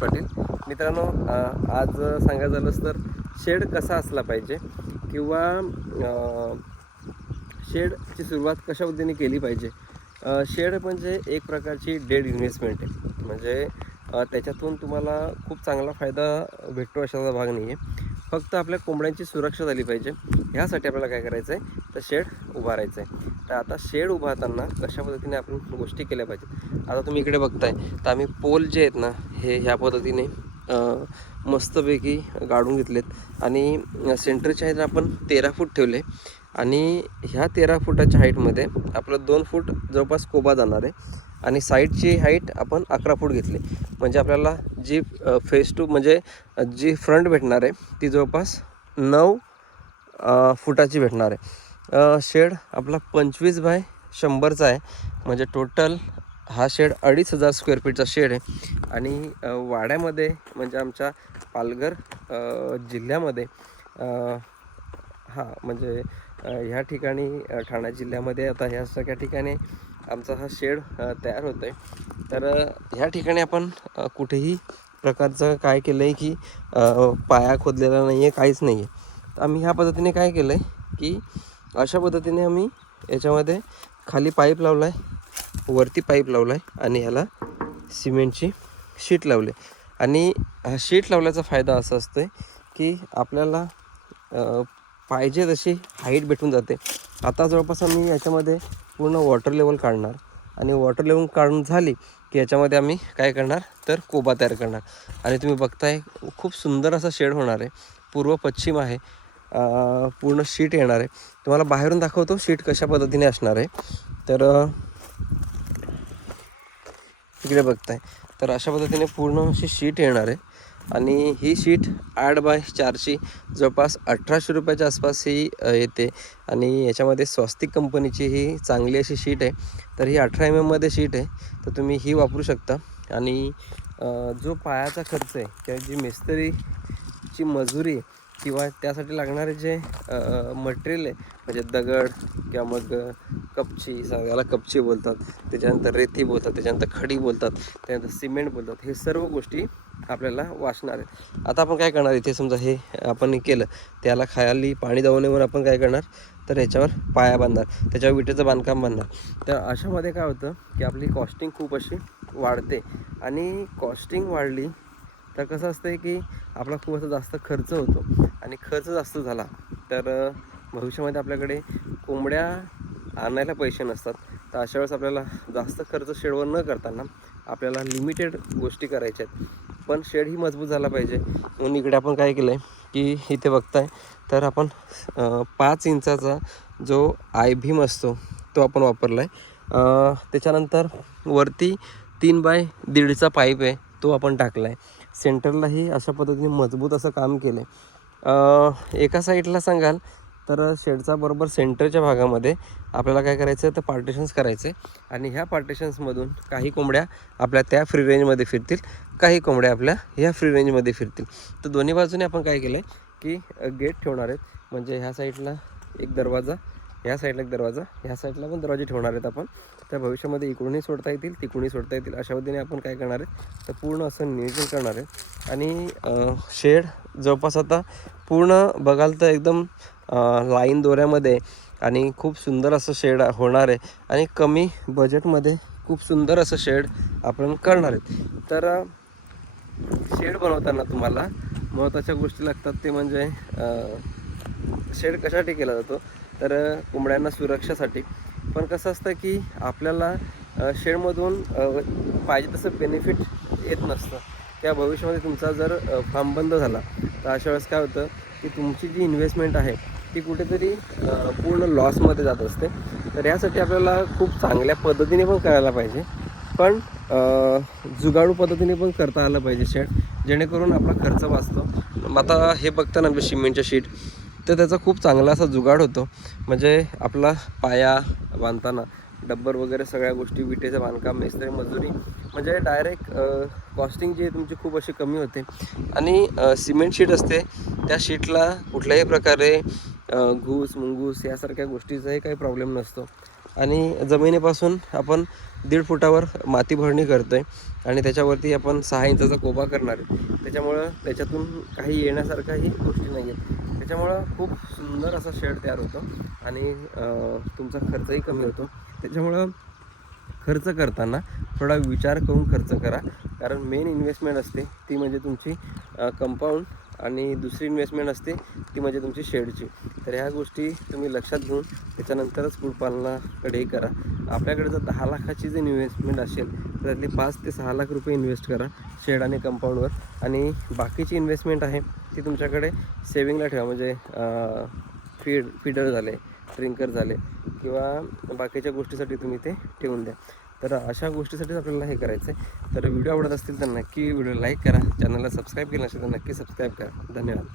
पाटील. मित्रांनो आज सांगायचं झालंच तर शेड कसा असला पाहिजे किंवा शेडची सुरुवात कशा पद्धतीने केली पाहिजे? शेड म्हणजे एक प्रकारची डेड इन्व्हेस्टमेंट आहे. म्हणजे त्याच्यातून तुम्हाला खूप चांगला फायदा भेटतो अशाचा भाग नाही आहे फक्त आपल्या कोंबड्यांची सुरक्षा झाली पाहिजे. ह्यासाठी आपल्याला काय करायचं आहे तर शेड उभारायचं आहे तर आता शेड उभारताना कशा पद्धतीने आपण गोष्टी केल्या पाहिजेत? आता तुम्ही इकडे बघताय तर आम्ही पोल जे आहेत ना हे ह्या पद्धतीने मस्तपैकी गाडून घेतलेत. आणि सेंटरच्या आहेत आपण तेरा फूट ठेवले. आणि ह्या तेरा फुटाच्या हाईटमध्ये आपलं दोन फूट जवळपास कोबा जाणार आहे. आणि साईडची हाईट आपण अकरा फूट घेतली. म्हणजे आपल्याला जी फेस टू म्हणजे जी फ्रंट भेटणार आहे ती जवळपास नऊ फुटाची भेटणार आहे. शेड आपला पंचवीस बाय शंभरचा आहे. म्हणजे टोटल हा शेड अडीच हजार स्क्वेअर फीटचा शेड आहे. आणि वाड्यामध्ये म्हणजे आमच्या पालघर जिल्ह्यामध्ये हां म्हणजे ह्या ठिकाणी ठाणे जिल्ह्यामध्ये आता ह्या सगळ्या ठिकाणी आमचा हा शेड तयार होतो आहे तर ह्या ठिकाणी आपण कुठेही प्रकारचं काय केलं आहे की पाया खोदलेला नाही आहे काहीच नाही आहे तर आम्ही ह्या पद्धतीने काय केलं आहे की अशा पद्धतीने आम्ही याच्यामध्ये खाली पाईप लावला आहे वरती पाईप लावला आहे आणि ह्याला सिमेंटची शीट लावली. आणि हा शीट लावल्याचा फायदा असा असतो आहे की आपल्याला पाहिजे तशी हाईट भेटून जाते. आता जवळपास आम्ही याच्यामध्ये पूर्ण वॉटर लेवल काढणार. आणि वॉटर लेवल काढून झाली की याच्यामध्ये आम्ही काय करणार? तर कोबा तयार करणार. आणि तुम्ही बघताय खूप सुंदर असा शेड होणार आहे. पूर्व पश्चिम आहे. पूर्ण शीट येणार आहे. तुम्हाला बाहेरून दाखवतो शीट कशा पद्धतीने असणार आहे. तर तिकडे इकडे बघताय. तर अशा पद्धतीने पूर्ण अशी शीट येणार आहे. आणि ही शीट आठ बाय चारशी जवळपास अठराशे रुपयाच्या आसपास ही येते. आणि याच्यामध्ये स्वस्तिक कंपनीची ही चांगली अशी शीट आहे. तर ही अठरा एम एममध्ये शीट आहे. तर तुम्ही ही वापरू शकता. आणि जो पायाचा खर्च आहे किंवा जी मिस्त्रीची मजुरी किंवा त्यासाठी लागणारे जे मटेरियल आहे म्हणजे दगड किंवा मग कपची याला कपची बोलतात. त्याच्यानंतर रेती बोलतात त्याच्यानंतर खडी बोलतात त्यानंतर सिमेंट बोलतात. हे सर्व गोष्टी आपल्याला वाचणार आहे आता आपण काय करणार? इथे समजा हे आपण केलं त्याला खाली पाणी जाऊ नये म्हणून आपण काय करणार? तर याच्यावर पाया बांधणार त्याच्यावर विटेचं बांधकाम बांधणार. तर अशामध्ये काय होतं की आपली कॉस्टिंग खूप अशी वाढते. आणि कॉस्टिंग वाढली तर कसं असतं की आपला खूप असा जास्त खर्च होतो. आणि खर्च जास्त झाला तर भविष्यामध्ये आपल्याकडे कोंबड्या आणायला पैसे नसतात. तर अशा वेळेस आपल्याला जास्त खर्च शेडवर न करताना आपल्याला लिमिटेड गोष्टी करायच्या आहेत. पण शेड ही मजबूत झाला पाहिजे. म्हणून इकडे आपण काय केलं आहे की इथे बघताय तर आपण पाच इंचाचा जो आय भीम असतो तो आपण वापरला आहे त्याच्यानंतर वरती तीन बाय दीडचा पाईप आहे तो आपण टाकला आहे सेंटरलाही अशा पद्धतीने मजबूत असं काम केलं आहे एका साईडला सांगाल तर शेडचा बरोबर सेंटरच्या भागामध्ये आपल्याला काय करायचं तर पार्टिशन्स करायचे आणि ह्या पार्टिशन्समधून काही कोंबड्या आपल्या त्या फ्री रेंजमध्ये फिरतील. काही कोंबड्या आपल्या ह्या फ्री रेंजमध्ये फिरतील. तर दोन्ही बाजूने आपण काय केलं आहे की गेट ठेवणार आहेत. म्हणजे ह्या साईडला एक दरवाजा ह्या साईडला एक दरवाजा ह्या साईडला पण दरवाजे ठेवणार आहेत आपण. तर भविष्यामध्ये इकडूनही सोडता येतील तिकडूनही सोडता येतील. अशा पद्धतीने आपण काय करणार आहे तर पूर्ण असं नियोजन करणार आहे आणि शेड जवळपास आता पूर्ण बघाल तर एकदम लाईन दोऱ्यामध्ये आणि खूप सुंदर असं शेड होणार आहे आणि कमी बजेटमध्ये खूप सुंदर असं शेड आपण करणार आहेत. तर शेड बनवताना तुम्हाला महत्त्वाच्या गोष्टी लागतात ते म्हणजे शेड कशासाठी केला जातो? तर कोंबड्यांना सुरक्षासाठी. पण कसं असतं की आपल्याला शेडमधून पाहिजे तसं बेनिफिट येत नसतं. त्या भविष्यामध्ये तुमचा जर फार्म बंद झाला तर अशा वेळेस काय होतं की तुमची जी इन्व्हेस्टमेंट आहे ती कुठेतरी पूर्ण लॉसमध्ये जात असते. तर यासाठी आपल्याला खूप चांगल्या पद्धतीने पण करायला पाहिजे. पण जुगाडू पद्धतीने पण करता आलं पाहिजे शेड जेणेकरून आपला खर्च वाचतो. मग आता हे बघता ना सिमेंटच्या शीट तर त्याचा खूप चांगला असा जुगाड होतो. म्हणजे आपला पाया बांधताना डब्बर वगैरे सगळ्या गोष्टी विटेचं बांधकाम मिस्त्री मजुरी म्हणजे डायरेक्ट कॉस्टिंग जी आहे तुमची खूप अशी कमी होते. आणि सिमेंट शीट असते त्या शीटला कुठल्याही प्रकारे घूस मुंगूस यासारख्या गोष्टीचाही काही प्रॉब्लेम नसतो. आणि जमिनीपासून आपण दीड फुटावर माती भरणी करतो आहे आणि त्याच्यावरती आपण सहा इंचाचा कोबा करणार आहे. त्याच्यामुळं त्याच्यातून काही येण्यासारखाही गोष्टी नाही आहेत त्याच्यामुळं खूप सुंदर असा शेड तयार होतो आणि तुमचा खर्चही कमी होतो. त्याच्यामुळं खर्च करताना थोडा विचार करून खर्च करा. कारण मेन इन्व्हेस्टमेंट असते ती म्हणजे तुमची कंपाऊंड आणि दुसरी इन्व्हेस्टमेंट असते ती म्हणजे तुमची शेडची तर ह्या गोष्टी तुम्ही लक्षात घेऊन त्याच्यानंतरच कुळपालनाकडे करा. आपल्याकडे जर दहा लाखाची जर इन्व्हेस्टमेंट असेल तर त्यातली पाच ते सहा लाख रुपये इन्व्हेस्ट करा शेड आणि कंपाऊंडवर आणि बाकीची इन्व्हेस्टमेंट आहे ती तुमच्याकडे सेविंगला ठेवा. म्हणजे फीड फीडर झाले ट्रिंकर झाले किंवा बाकीच्या गोष्टीसाठी तुम्ही ते ठेवून द्या. तर अशा गोष्टीसाठीच आपल्याला हे करायचं आहे तर व्हिडिओ आवडत असतील तर नक्की व्हिडिओ लाईक करा. चॅनलला सबस्क्राईब केलं असेल तर नक्की सबस्क्राईब करा. धन्यवाद.